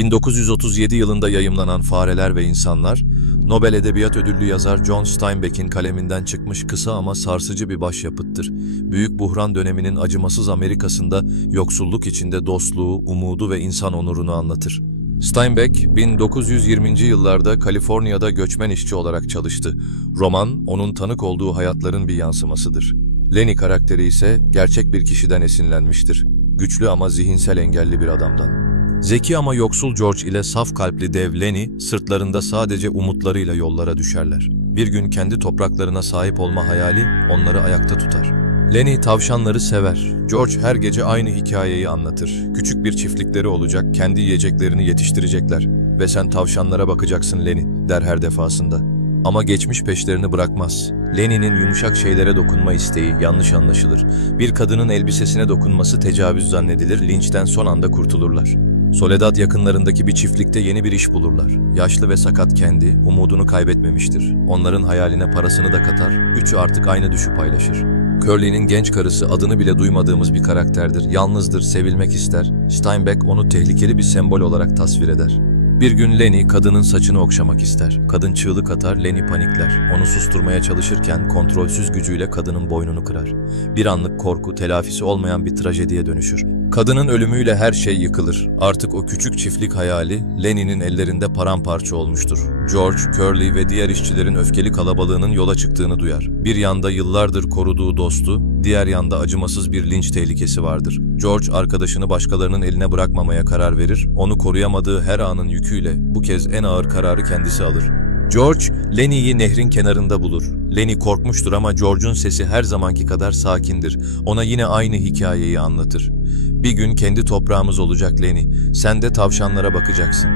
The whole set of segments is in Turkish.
1937 yılında yayımlanan Fareler ve İnsanlar, Nobel Edebiyat Ödüllü yazar John Steinbeck'in kaleminden çıkmış kısa ama sarsıcı bir başyapıttır. Büyük buhran döneminin acımasız Amerika'sında yoksulluk içinde dostluğu, umudu ve insan onurunu anlatır. Steinbeck, 1920. yıllarda Kaliforniya'da göçmen işçi olarak çalıştı. Roman, onun tanık olduğu hayatların bir yansımasıdır. Lenny karakteri ise gerçek bir kişiden esinlenmiştir. Güçlü ama zihinsel engelli bir adamdan. Zeki ama yoksul George ile saf kalpli dev Lenny, sırtlarında sadece umutlarıyla yollara düşerler. Bir gün kendi topraklarına sahip olma hayali onları ayakta tutar. Lenny tavşanları sever. George her gece aynı hikayeyi anlatır. Küçük bir çiftlikleri olacak, kendi yiyeceklerini yetiştirecekler. Ve sen tavşanlara bakacaksın Lenny, der her defasında. Ama geçmiş peşlerini bırakmaz. Lenny'nin yumuşak şeylere dokunma isteği yanlış anlaşılır. Bir kadının elbisesine dokunması tecavüz zannedilir, linçten son anda kurtulurlar. Soledad yakınlarındaki bir çiftlikte yeni bir iş bulurlar. Yaşlı ve sakat kendi, umudunu kaybetmemiştir. Onların hayaline parasını da katar, üçü artık aynı düşü paylaşır. Curly'nin genç karısı adını bile duymadığımız bir karakterdir. Yalnızdır, sevilmek ister. Steinbeck onu tehlikeli bir sembol olarak tasvir eder. Bir gün Lenny kadının saçını okşamak ister. Kadın çığlık atar, Lenny panikler. Onu susturmaya çalışırken kontrolsüz gücüyle kadının boynunu kırar. Bir anlık korku, telafisi olmayan bir trajediye dönüşür. Kadının ölümüyle her şey yıkılır. Artık o küçük çiftlik hayali Lenny'nin ellerinde paramparça olmuştur. George, Curly ve diğer işçilerin öfkeli kalabalığının yola çıktığını duyar. Bir yanda yıllardır koruduğu dostu, diğer yanda acımasız bir linç tehlikesi vardır. George arkadaşını başkalarının eline bırakmamaya karar verir. Onu koruyamadığı her anın yüküyle bu kez en ağır kararı kendisi alır. George, Lenny'yi nehrin kenarında bulur. Lenny korkmuştur ama George'un sesi her zamanki kadar sakindir. Ona yine aynı hikayeyi anlatır. Bir gün kendi toprağımız olacak Lenny. Sen de tavşanlara bakacaksın.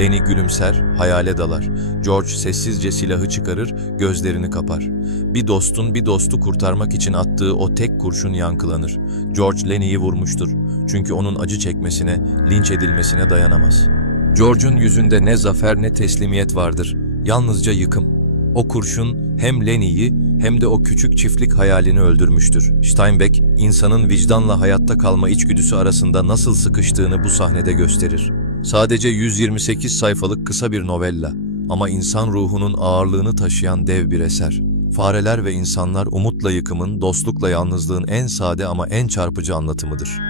Lenny gülümser, hayale dalar. George sessizce silahı çıkarır, gözlerini kapar. Bir dostun bir dostu kurtarmak için attığı o tek kurşun yankılanır. George Lenny'yi vurmuştur. Çünkü onun acı çekmesine, linç edilmesine dayanamaz. George'un yüzünde ne zafer ne teslimiyet vardır. Yalnızca yıkım. O kurşun hem Lenny'yi hem de o küçük çiftlik hayalini öldürmüştür. Steinbeck, insanın vicdanla hayatta kalma içgüdüsü arasında nasıl sıkıştığını bu sahnede gösterir. Sadece 128 sayfalık kısa bir novella ama insan ruhunun ağırlığını taşıyan dev bir eser. Fareler ve İnsanlar umutla yıkımın, dostlukla yalnızlığın en sade ama en çarpıcı anlatımıdır.